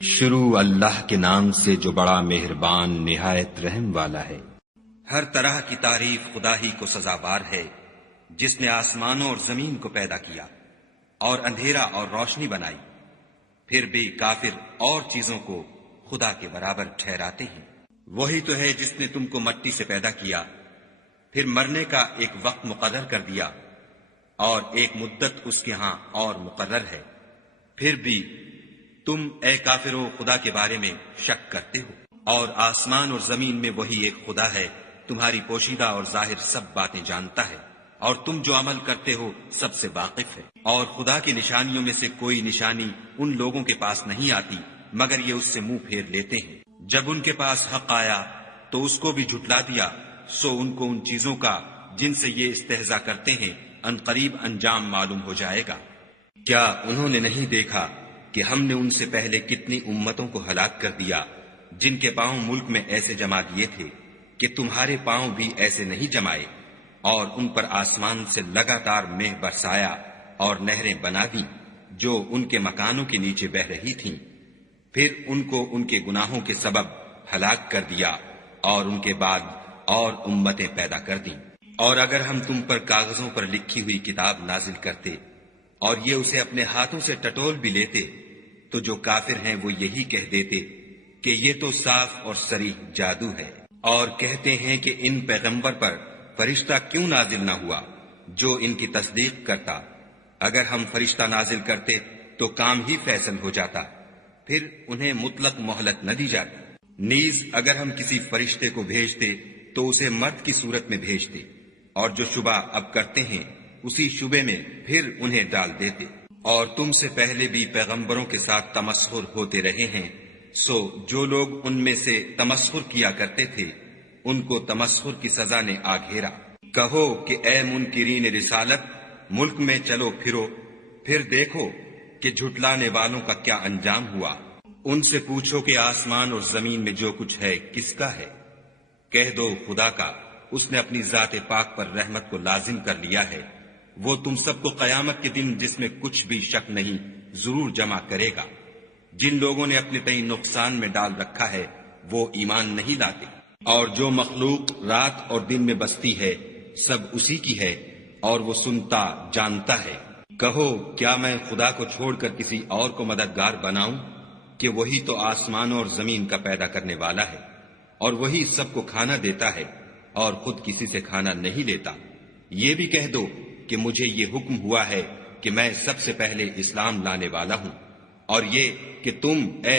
شروع اللہ کے نام سے جو بڑا مہربان نہایت رحم والا ہے۔ ہر طرح کی تعریف خدا ہی کو سزاوار ہے، جس نے آسمانوں اور زمین کو پیدا کیا اور اندھیرا اور روشنی بنائی۔ پھر بھی کافر اور چیزوں کو خدا کے برابر ٹھہراتے ہیں۔ وہی تو ہے جس نے تم کو مٹی سے پیدا کیا، پھر مرنے کا ایک وقت مقرر کر دیا اور ایک مدت اس کے ہاں اور مقرر ہے۔ پھر بھی تم اے کافرو خدا کے بارے میں شک کرتے ہو، اور آسمان اور زمین میں وہی ایک خدا ہے، تمہاری پوشیدہ اور ظاہر سب باتیں جانتا ہے، اور تم جو عمل کرتے ہو سب سے واقف ہے۔ اور خدا کی نشانیوں میں سے کوئی نشانی ان لوگوں کے پاس نہیں آتی مگر یہ اس سے منہ پھیر لیتے ہیں۔ جب ان کے پاس حق آیا تو اس کو بھی جھٹلا دیا، سو ان کو ان چیزوں کا جن سے یہ استہزاء کرتے ہیں ان قریب انجام معلوم ہو جائے گا۔ کیا انہوں نے نہیں دیکھا کہ ہم نے ان سے پہلے کتنی امتوں کو ہلاک کر دیا جن کے پاؤں ملک میں ایسے جما دیے تھے کہ تمہارے پاؤں بھی ایسے نہیں جمائے، اور ان پر آسمان سے لگاتار مہ برسایا اور نہریں بنا دیں جو ان کے مکانوں کے نیچے بہ رہی تھیں۔ پھر ان کو ان کے گناہوں کے سبب ہلاک کر دیا اور ان کے بعد اور امتیں پیدا کر دیں۔ اور اگر ہم تم پر کاغذوں پر لکھی ہوئی کتاب نازل کرتے اور یہ اسے اپنے ہاتھوں سے ٹٹول بھی لیتے تو جو کافر ہیں وہ یہی کہہ دیتے کہ یہ تو صاف اور صریح جادو ہے، اور کہتے ہیں کہ ان پیغمبر پر فرشتہ کیوں نازل نہ ہوا جو ان کی تصدیق کرتا۔ اگر ہم فرشتہ نازل کرتے تو کام ہی فیصل ہو جاتا، پھر انہیں مطلق مہلت نہ دی جاتی۔ نیز اگر ہم کسی فرشتے کو بھیجتے تو اسے مرد کی صورت میں بھیجتے، اور جو شبہ اب کرتے ہیں اسی شبے میں پھر انہیں ڈال دیتے۔ اور تم سے پہلے بھی پیغمبروں کے ساتھ تمسخر ہوتے رہے ہیں، سو جو لوگ ان میں سے تمسخر کیا کرتے تھے ان کو تمسخر کی سزا نے آ گھیرا۔ کہو کہ اے منکرین رسالت، ملک میں چلو پھرو، پھر دیکھو کہ جھٹلانے والوں کا کیا انجام ہوا۔ ان سے پوچھو کہ آسمان اور زمین میں جو کچھ ہے کس کا ہے؟ کہہ دو خدا کا، اس نے اپنی ذات پاک پر رحمت کو لازم کر لیا ہے۔ وہ تم سب کو قیامت کے دن جس میں کچھ بھی شک نہیں ضرور جمع کرے گا۔ جن لوگوں نے اپنے تئیں نقصان میں ڈال رکھا ہے وہ ایمان نہیں لاتے، اور جو مخلوق رات اور دن میں بستی ہے سب اسی کی ہے، اور وہ سنتا جانتا ہے۔ کہو کیا میں خدا کو چھوڑ کر کسی اور کو مددگار بناؤں کہ وہی تو آسمان اور زمین کا پیدا کرنے والا ہے، اور وہی سب کو کھانا دیتا ہے اور خود کسی سے کھانا نہیں لیتا۔ یہ بھی کہہ دو کہ مجھے یہ حکم ہوا ہے کہ میں سب سے پہلے اسلام لانے والا ہوں، اور یہ کہ تم اے